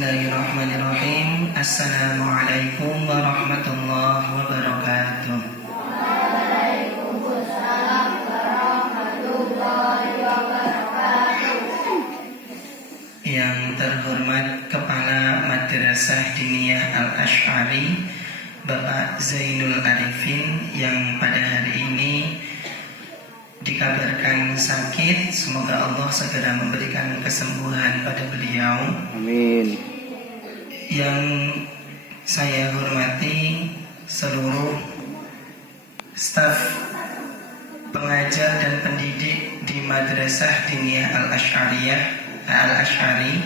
Bismillahirrahmanirrahim. Assalamualaikum warahmatullahi wabarakatuh. Waalaikumsalam warahmatullahi wabarakatuh. Yang terhormat Kepala Madrasah Diniyah Al-Asy'ari Bapak Zainul Arifin yang pada hari ini dikabarkan sakit, semoga Allah segera memberikan kesembuhan pada beliau. Amin. Yang saya hormati seluruh staf pengajar dan pendidik di Madrasah Diniyah Al-Asy'ari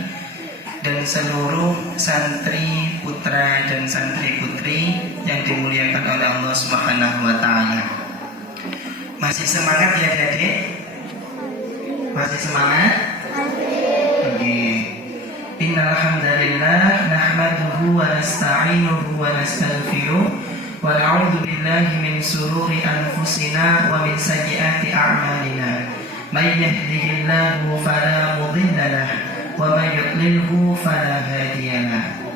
dan seluruh santri putra dan santri putri yang dimuliakan oleh Allah Subhanahu wa taala. Masih semangat ya adik-adik? Masih semangat? Oke. Innal hamdalillah nahmaduhu wa nasta'inuhu wa nastaghfiruh wa na'udzu billahi min shururi anfusina wa min sayyiati a'malina. May yahdihillahu fala mudilla lahu wa may yudlilhu fala hadiya lahu.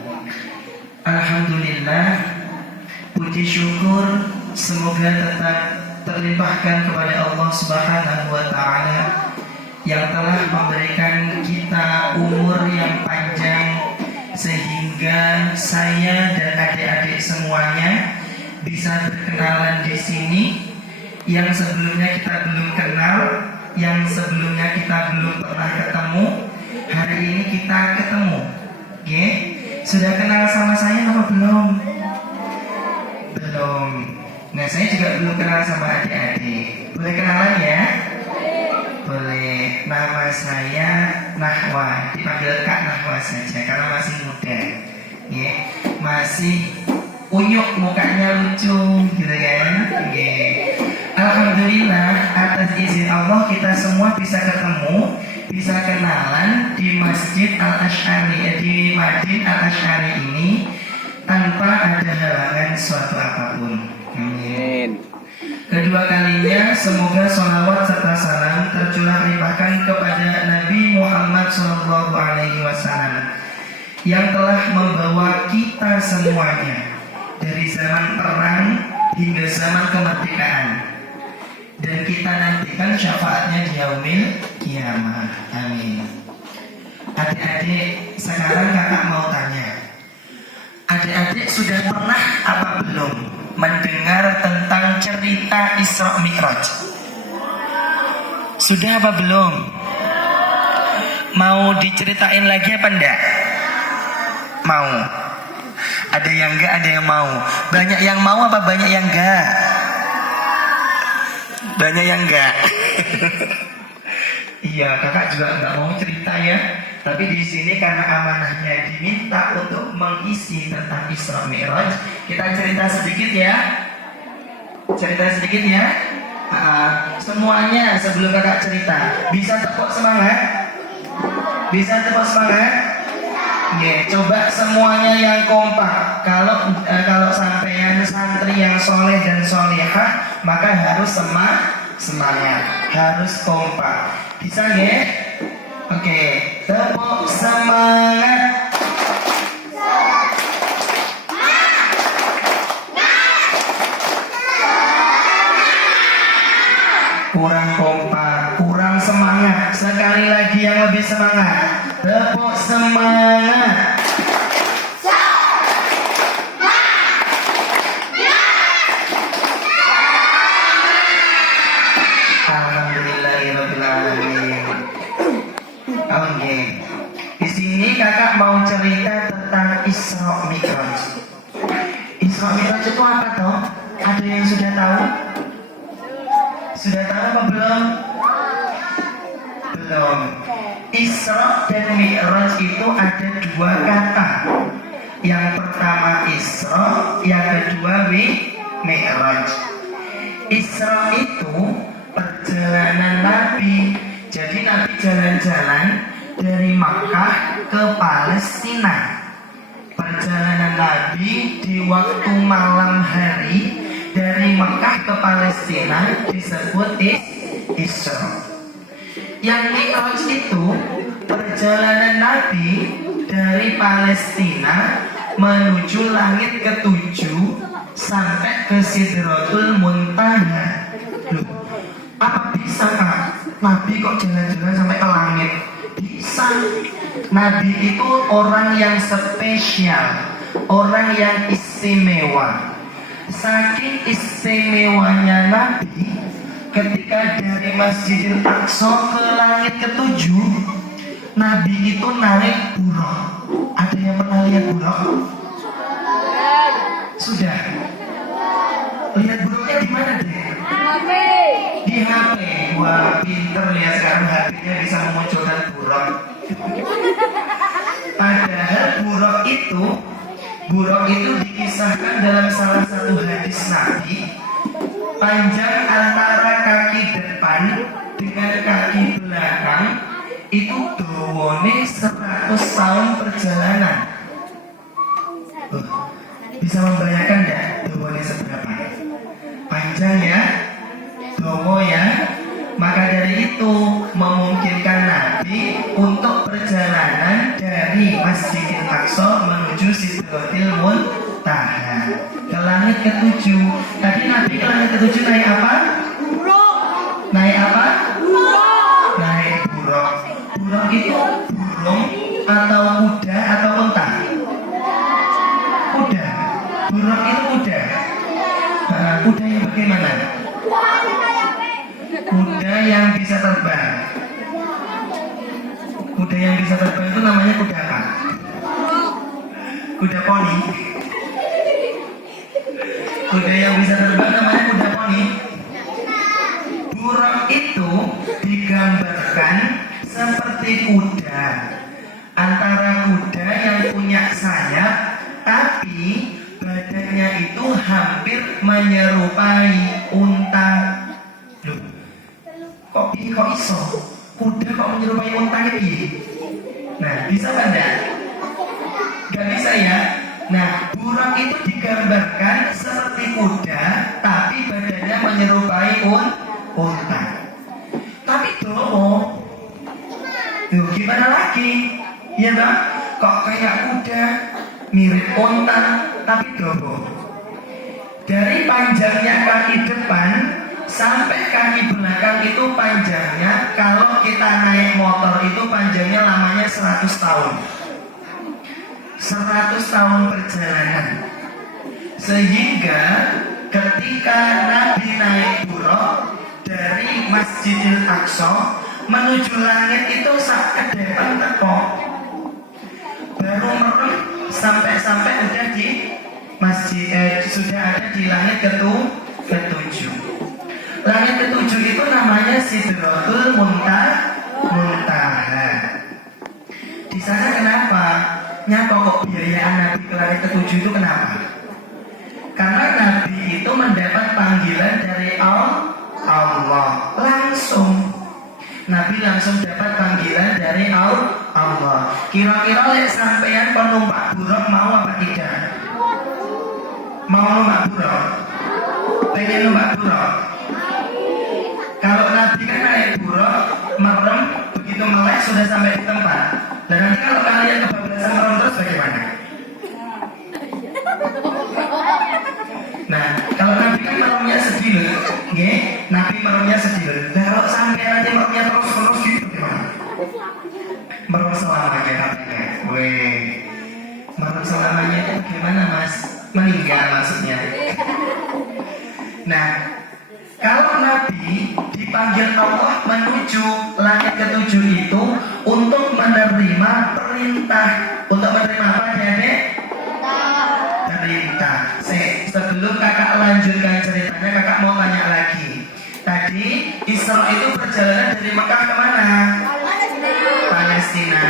Alhamdulillah, puji syukur semoga tetap terlimpahkan kepada Allah Subhanahu wa taala yang telah memberikan kita umur yang panjang sehingga saya dan adik-adik semuanya bisa berkenalan di sini. Yang sebelumnya kita belum kenal, yang sebelumnya kita belum pernah ketemu, hari ini kita ketemu. Oke? Sudah kenal sama saya apa belum? Belum. Nah, saya juga belum kenal sama adik-adik. Boleh kenalan ya? Boleh. Nama saya Nahwa. Dipanggil Kak Nahwa saja karena masih muda. Ya, masih unyuk, mukanya lucu gitu kan? Ya. Alhamdulillah, atas izin Allah kita semua bisa ketemu, bisa kenalan di Masjid Al-Asy'ari, di Masjid Al-Asy'ari ini tanpa ada halangan suatu apapun. Amin. Kedua kalinya semoga sholawat serta salam tercurah limpahkan kepada Nabi Muhammad SAW yang telah membawa kita semuanya dari zaman perang hingga zaman kemerdekaan, dan kita nantikan syafaatnya di yaumil kiamah. Amin. Adik-adik, sekarang kakak mau tanya, adik-adik sudah pernah apa belum mendengar tentang cerita Isra Mi'raj? Sudah apa belum? Mau diceritain lagi apa enggak? Mau? Ada yang enggak, ada yang mau. Banyak yang mau apa banyak yang enggak? Banyak yang enggak. Iya, kakak juga enggak mau cerita ya. Tapi di sini karena amanahnya diminta untuk mengisi tentang Isra Mi'raj, kita cerita sedikit ya. Cerita sedikit ya. Semuanya sebelum kakak cerita, bisa tepuk semangat? Bisa tepuk semangat? Ya, coba semuanya yang kompak. Kalau sampean santri yang soleh dan solehah, maka harus semangat, harus kompak. Bisa ya? Oke, tepuk semangat. Kurang kompak, kurang semangat. Sekali lagi yang lebih semangat. Tepuk semangat. Oke, di sini kakak mau cerita tentang Isra Mi'raj. Isra Mi'raj itu apa toh? Ada yang sudah tahu? Sudah tahu apa belum? Belum. Isra dan Mi'raj itu ada dua kata. Yang pertama Isra, yang kedua Mi'raj. Isra itu perjalanan Nabi. Jadi Nabi jalan-jalan dari Makkah ke Palestina. Perjalanan Nabi di waktu malam hari dari Makkah ke Palestina disebut Isra. Yang Mi'raj itu perjalanan Nabi dari Palestina menuju langit ketujuh sampai ke Sidratul Muntaha. Loh, apa bisa Kak? Nabi kok jalan-jalan sampai ke langit? Bisa. Nabi itu orang yang spesial, orang yang istimewa. Saking istimewanya Nabi, ketika dari Masjidil Aqsa ke langit ketujuh, Nabi itu naik buraq. Ada yang pernah lihat buraq? Sudah. Lihat buruknya di mana deh? Di HP. Wah, pinter ya sekarang HP-nya bisa memunculkan buruk. Padahal buruk itu dikisahkan dalam salah satu hadis Nabi. Panjang antara kaki depan dengan kaki belakang itu dawane 100 tahun perjalanan. Bisa membayangkan ya dawane seberapa? Panjang ya, domo ya. Maka dari itu memungkinkan Nabi untuk perjalanan dari Masjidil Aqsa menuju Sidratil Muntaha ke langit ketujuh. Tadi Nabi ke langit ketujuh naik apa? Naik apa? Naik buraq. Buraq itu burung atau kuda atau unta? Kuda. Buraq itu kuda. Kuda yang bagaimana? Kuda yang bisa terbang. Kuda yang bisa terbang itu namanya kuda apa? Kuda poni. Kuda yang bisa terbang namanya kuda poni. Buraq itu digambarkan seperti kuda. Antara kuda yang punya sayap, tapi badannya itu hampir menyerupai unta. Loh, kok iso? Kuda kok menyerupai unta ini? Nah, bisa kan enggak? Gak bisa ya? Nah, buraq itu digambarkan seperti kuda, tapi badannya menyerupai unta. Tapi domo, tuh gimana lagi? Ya bang, kok kayak kuda, mirip unta, tapi domo. Dari panjangnya kaki depan sampai kaki belakang itu panjangnya, kalau kita naik motor itu panjangnya lamanya 100 tahun. 100 tahun perjalanan. Sehingga ketika Nabi naik buraq dari Masjidil Aqsa menuju langit itu sak kedepan teko. Baru merem sampai udah di masjid, sudah ada di langit ketujuh. Langit ketujuh itu namanya Sidratul Muntaha. Di sana kenapa? Nyapa kok biayaan Nabi ke langit ketujuh itu kenapa? Karena Nabi itu mendapat panggilan dari Allah langsung. Nabi langsung dapat panggilan dari Allah. Kira-kira lek sampean penumpak buraq mau apa tidak? Mau numpak buraq? Pengen numpak buraq? Kalau Nabi kan naik buraq, merem, begitu melek sudah sampai di tempat. Dan nanti kalau kalian kebablasan merem terus bagaimana? Nah, kalau Nabi kan meremnya sedih loh, okay? Nabi meremnya sedih loh. Nah, kalau sampai nanti meremnya terus gitu bagaimana? Merem selamanya katanya. Weh, merem selamanya itu bagaimana mas? Meninggal maksudnya. Nah, kalau Nabi dipanggil Allah menuju langit ketujuh itu untuk menerima perintah. Untuk menerima apa ya dek? Perintah. Sebelum kakak lanjutkan ceritanya, kakak mau tanya lagi. Tadi Isra itu perjalanan dari Mekah kemana? Palestina.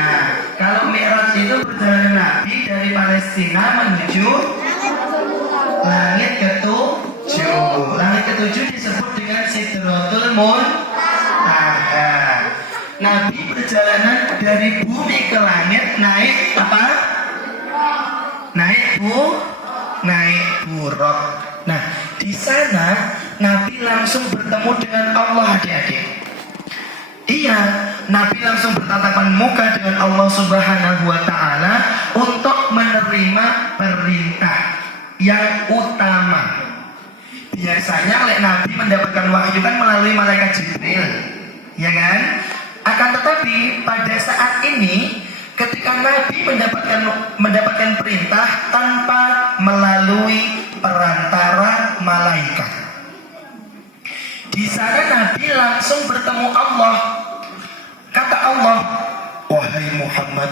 Kalau Mi'raj itu perjalanan Nabi dari Palestina menuju langit ketujuh. Langit ketujuh disebut dengan Sidratul Muntaha. Nabi perjalanan dari bumi ke langit naik apa? Naik buraq. Nah, di sana Nabi langsung bertemu dengan Allah, adik-adik. Iya, Nabi langsung bertatapan muka dengan Allah Subhanahu wa Ta'ala untuk menerima perintah yang utama. Biasanya oleh Nabi mendapatkan wahyu kan melalui malaikat Jibril, ya kan? Akan tetapi pada saat ini ketika Nabi mendapatkan perintah tanpa melalui perantara malaikat. Di sana Nabi langsung bertemu Allah. Kata Allah, "Wahai Muhammad,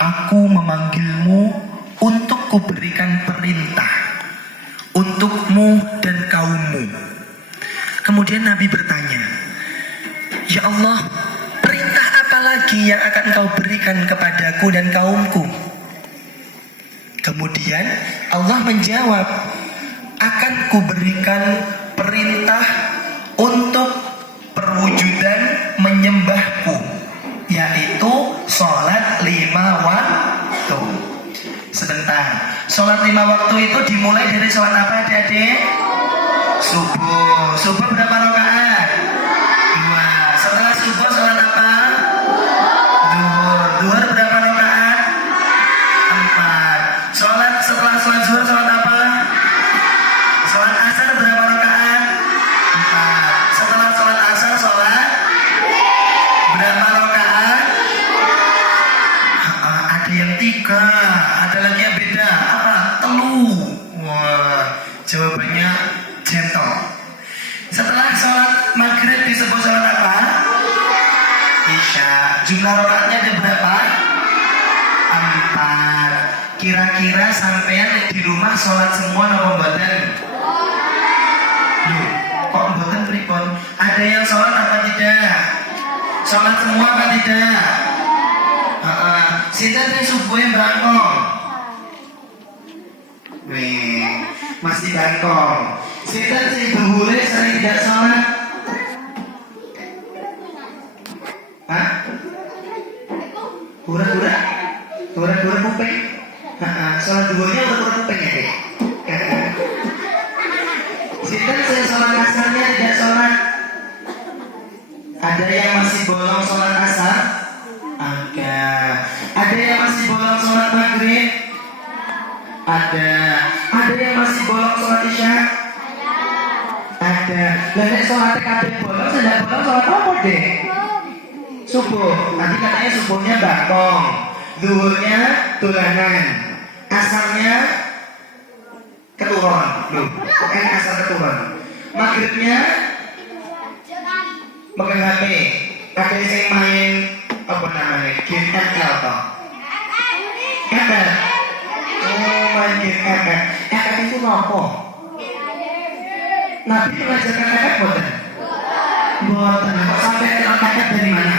aku memanggilmu untuk kuberikan perintah untukmu dan kaummu." Kemudian Nabi bertanya, "Ya Allah, perintah apa lagi yang akan kau berikan kepadaku dan kaumku?" Kemudian Allah menjawab, "Akan kuberikan perintah untuk perwujudan menyembahku, yaitu sholat 5 waktu." Sebentar, sholat 5 waktu itu dimulai dari sholat apa adik-adik? Subuh. Subuh berapa rakaat? 2. Setelah subuh sholat apa? Zuhur. Zuhur berapa rakaat? 4. Setelah sholat zuhur sholat apa? Sholat asar berapa rakaat? 4. Setelah sholat asar sholat berapa rakaat? Ada yang 3, ada lagi yang beda. Apa? Telu. Wah, jawabannya gentle. Setelah sholat maghrib disebut sholat apa? Isya. Jumlah rakaatnya ada berapa? 4. Kira-kira sampean di rumah sholat semua nopo mboten? Loh, kok mboten pripun? Ada yang sholat apa tidak? Sholat semua apa tidak? Sinten sing subuhe bangkong? Wih, masih bangkong. Sinten sing dhuwure sering tidak sholat? Hah? Hura-hura? Hura-hura kuping? Sholat dhuwurnya hura-hura kuping ya, Dek? Sinten sing sholat asarnya tidak sholat? Ada yang masih bolong sholat asar? Ada. Ada yang masih bolong sholat maghrib? Ada. Ada yang masih bolong sholat isya? Ada. Lah nek sholat kabeh bolong, tidak bolong sholat apa, Dek? Subuh. Nanti katanya subuhnya bangkong, zuhurnya tulanan, asarnya keturun. Loh, kan asar keturun. Maghribnya megang HP. Ada yang main apa namanya? Game ML toh? ML. Oh, main game ML. ML itu apa? Nabi mengajarkan ML boten? Boten. Kok sampai kenal ML dari mana?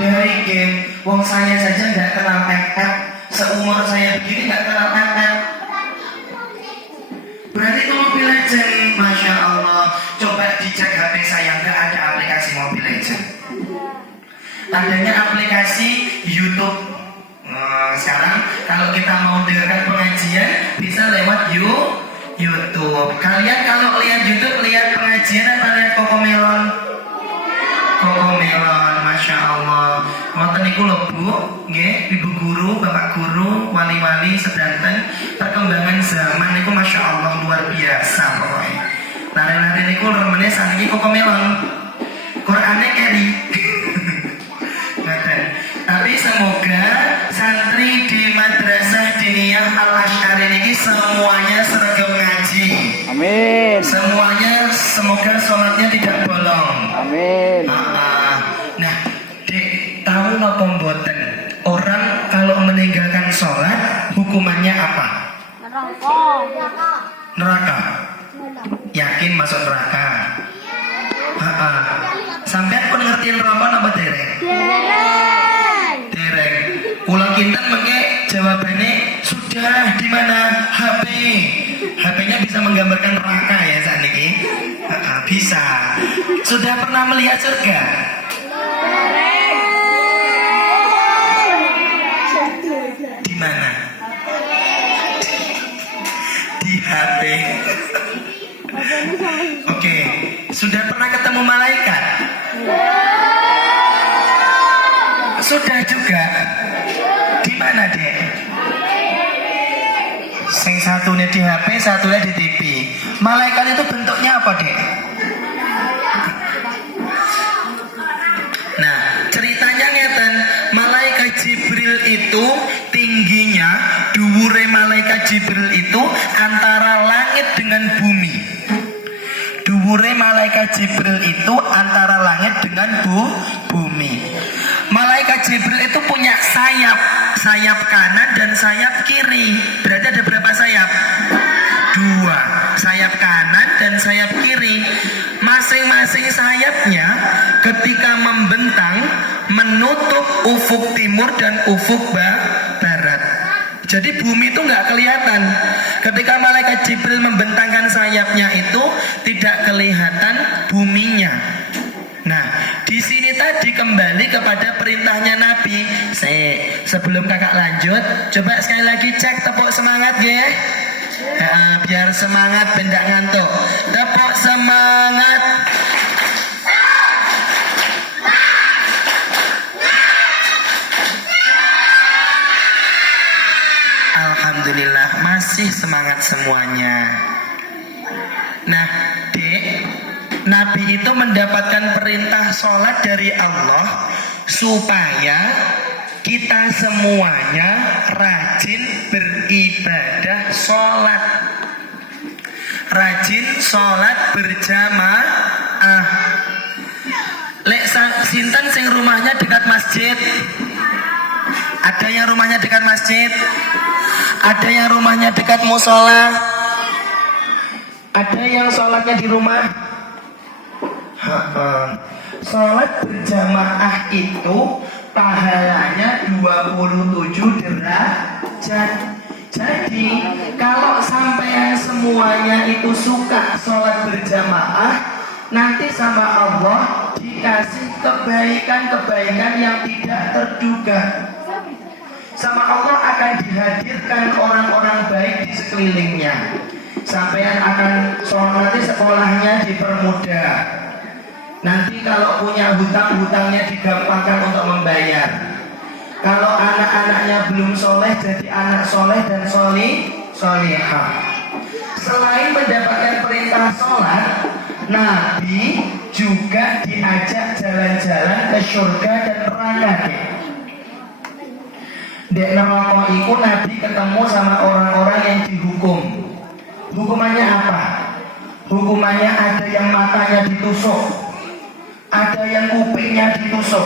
Dari game. Wong saya saja nggak kenal ML. Seumur saya begini nggak kenal ML. Berarti itu Mobile Legend, Masya Allah. Coba dicek HP saya, nggak ada aplikasi Mobile Legend. Adanya aplikasi YouTube. Sekarang kalau kita mau dengarkan pengajian bisa lewat YouTube. Kalian kalau lihat YouTube lihat pengajian apa lihat Kokomelon? Kokomelon, Masya Allah. Wonten niku lho Bu, nggih, Ibu guru, Bapak guru, wali-wali sedanten, perkembangan zaman niku Masya Allah luar biasa pokoknya. Lari-lari niku remene saniki Kokomelon. Qur'ane keri. Tapi semoga santri di Madrasah Diniyah Al-Asy'ari ini semuanya seragam ngaji. Amin. Semuanya semoga sholatnya tidak bolong. Amin. Nah, Dek, tahu napa mboten? Orang kalau meninggalkan sholat hukumannya apa? Neraka. Yakin masuk neraka? Sampean pun ngertiin neraka apa dereng? Dereng. Ulang kinten mengke jawabannya sudah di mana? HP. HP-nya bisa menggambarkan neraka ya saat ini. Bisa. Sudah pernah melihat surga? Di mana? Di HP. Oke. Sudah pernah ketemu malaikat? Sudah juga. Di mana, Dek? Sing satunya di HP, satunya di TV. Malaikat itu bentuknya apa, Dek? Nah, ceritanya ngeten, malaikat Jibril itu tingginya, dhuwure malaikat Jibril itu antara langit dengan bumi. Dhuwure malaikat Jibril itu antara langit dengan bumi. Malaikat Jibril itu punya sayap, sayap kanan dan sayap kiri. Berarti ada berapa sayap? 2, sayap kanan dan sayap kiri. Masing-masing sayapnya ketika membentang menutup ufuk timur dan ufuk barat. Jadi bumi itu nggak kelihatan. Ketika malaikat Jibril membentangkan sayapnya itu tidak kelihatan buminya. Nah, di sini tadi kembali kepada perintahnya Nabi. Sebelum kakak lanjut, coba sekali lagi cek tepuk semangat ya. Biar semangat benda ngantuk. Tepuk semangat. Alhamdulillah masih semangat semuanya. Nah, Dek, Nabi itu mendapatkan perintah sholat dari Allah supaya kita semuanya rajin beribadah sholat. Rajin sholat berjamaah. Lek sinten sing rumahnya dekat masjid? Ada yang rumahnya dekat masjid? Ada yang rumahnya dekat musola? Ada yang sholatnya di rumah? Sholat berjamaah itu pahalanya 27 derajat. Jadi kalau sampai semuanya itu suka sholat berjamaah, nanti sama Allah dikasih kebaikan-kebaikan yang tidak terduga. Sama Allah akan dihadirkan orang-orang baik di sekelilingnya. Sampean akan sholat, nanti sekolahnya dipermudah. Nanti kalau punya hutang-hutangnya digampangkan untuk membayar. Kalau anak-anaknya belum soleh, jadi anak soleh dan solihah. Selain mendapatkan perintah sholat, Nabi juga diajak jalan-jalan ke surga dan neraka. Di neraka itu Nabi ketemu sama orang-orang yang dihukum. Hukumannya apa? Hukumannya ada yang matanya ditusuk, ada yang kupingnya ditusuk,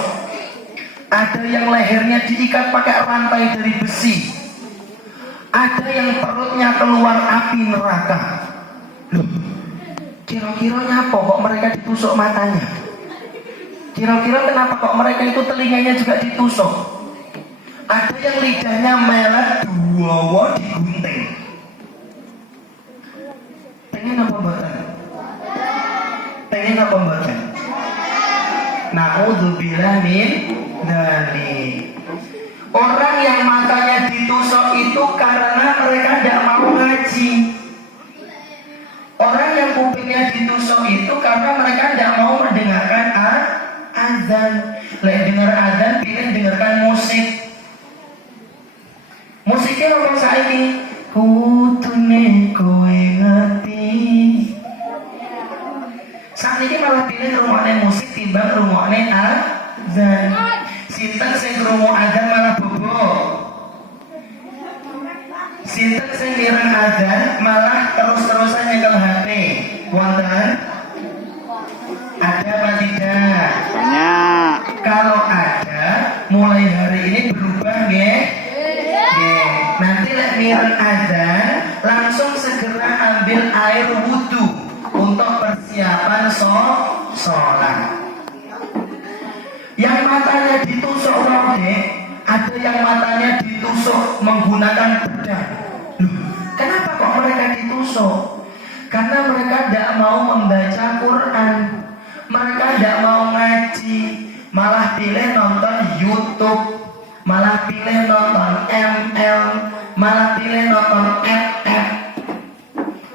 ada yang lehernya diikat pakai rantai dari besi, ada yang perutnya keluar api neraka. Loh, kira-kira nyapa kok mereka ditusuk matanya? Kira-kira kenapa kok mereka itu telinganya juga ditusuk? Ada yang lidahnya melet, duwawa digunting. Pengen apa mboten? Pengen apa mboten? Na'udzubillah min dzalik. Orang yang matanya ditusuk itu karena mereka tidak mau ngaji. Orang yang kupingnya ditusuk itu karena mereka tidak mau mendengarkan azan. Lek dengar azan, pilih dengarkan musik. Musiknya apa saiki? Kutune kowe ngerti. Saat ini malah pilih rungokne musik timbang rungokne azan. Sinten sing krungu azan malah bobo. Sinten sing ngiring azan malah terus-terusan nyekel HP. Wonten? Ada apa tidak? Banyak. Kalau ada, mulai hari ini berubah nggih? Nanti lek mireng azan langsung segera ambil air wudhu untuk persiapan sholat. Yang matanya ditusuk Dek, ada yang matanya ditusuk menggunakan pedang. Loh, kenapa kok mereka ditusuk? Karena mereka tidak mau membaca Quran, mereka tidak mau ngaji, malah pilih nonton YouTube, malah pilih nonton ML, malah pilih nonton FF.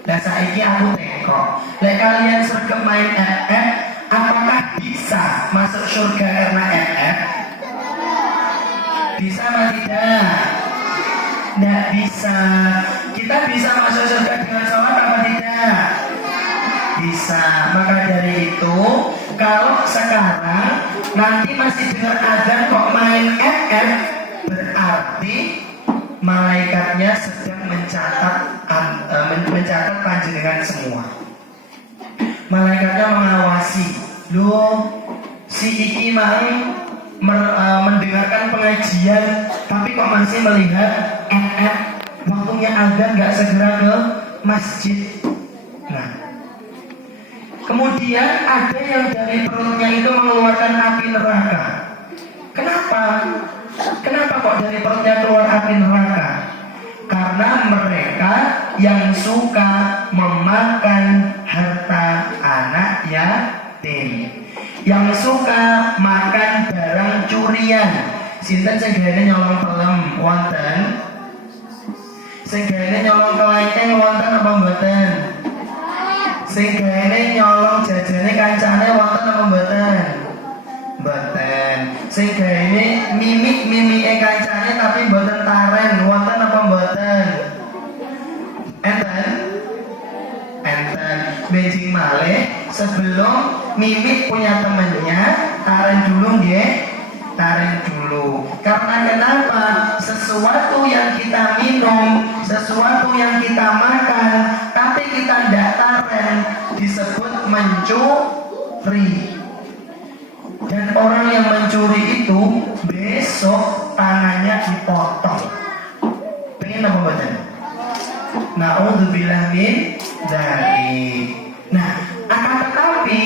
Nah saiki aku tengok, lek kalian sergap main FF, apakah bisa masuk surga karena FF? Bisa apa tidak? Tidak bisa. Kita bisa masuk surga dengan sholat apa tidak? Bisa. Maka dari itu, kalau sekarang nanti masih dengar azan kok main FF, berarti malaikatnya sedang mencatat panjenengan semua. Malaikatnya mengawasi. Loh, si iki mau mendengarkan pengajian, tapi kok masih melihat FF, waktunya azan nggak segera ke masjid. Nah, kemudian ada yang dari perutnya itu mengeluarkan api neraka. Kenapa? Kenapa kok dari perutnya keluar api neraka? Karena mereka yang suka memakan harta anak yatim, yang suka makan barang curian. Sinten sing gaene nyolong pelem wonten? Sing gaene nyolong kelengkeng wonten apa mboten? Sing gaene nyolong jajane kancane wonten apa mboten? Mboten. Sing gaene mimik-mimike kancane tapi mboten taren wonten apa mboten? Enten? Enten. Bejing malih sebelum mimik punya temennya taren dulu nggih. Taren dulu. Karena kenapa? Sesuatu yang kita minum, sesuatu yang kita makan, tapi kita tidak taren, disebut mencuri. Dan orang yang mencuri itu besok tangannya dipotong. Pengen apa badan? Na'udzubillah min dzalik. Nah, akan tetapi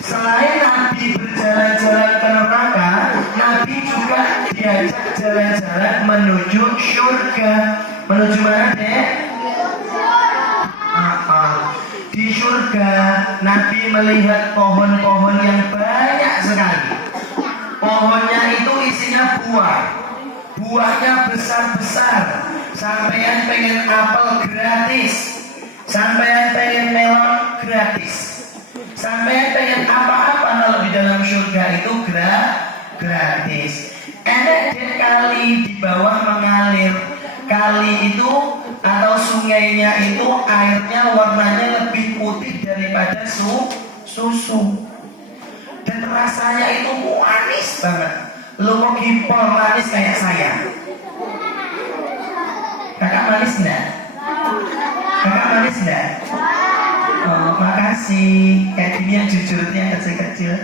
selain Nabi berjalan-jalan ke neraka, Nabi juga diajak jalan-jalan menuju surga. Menuju mana deh? Di surga Nabi melihat pohon-pohon yang banyak sekali. Pohonnya itu isinya buah. Buahnya besar-besar. Sampean pengen apel gratis. Sampean pengen melon gratis. Sampean pengen apa-apa kalau di dalam surga itu gratis. Enak deh kali di bawah mengalir. Kali itu atau sungainya itu airnya warnanya lebih putih daripada susu. Dan rasanya itu manis banget. Lu kok gipol manis kayak saya? Kakak manis enggak? Kakak manis enggak? Oh, makasih. Kayak gini yang jujurnya kecil-kecil.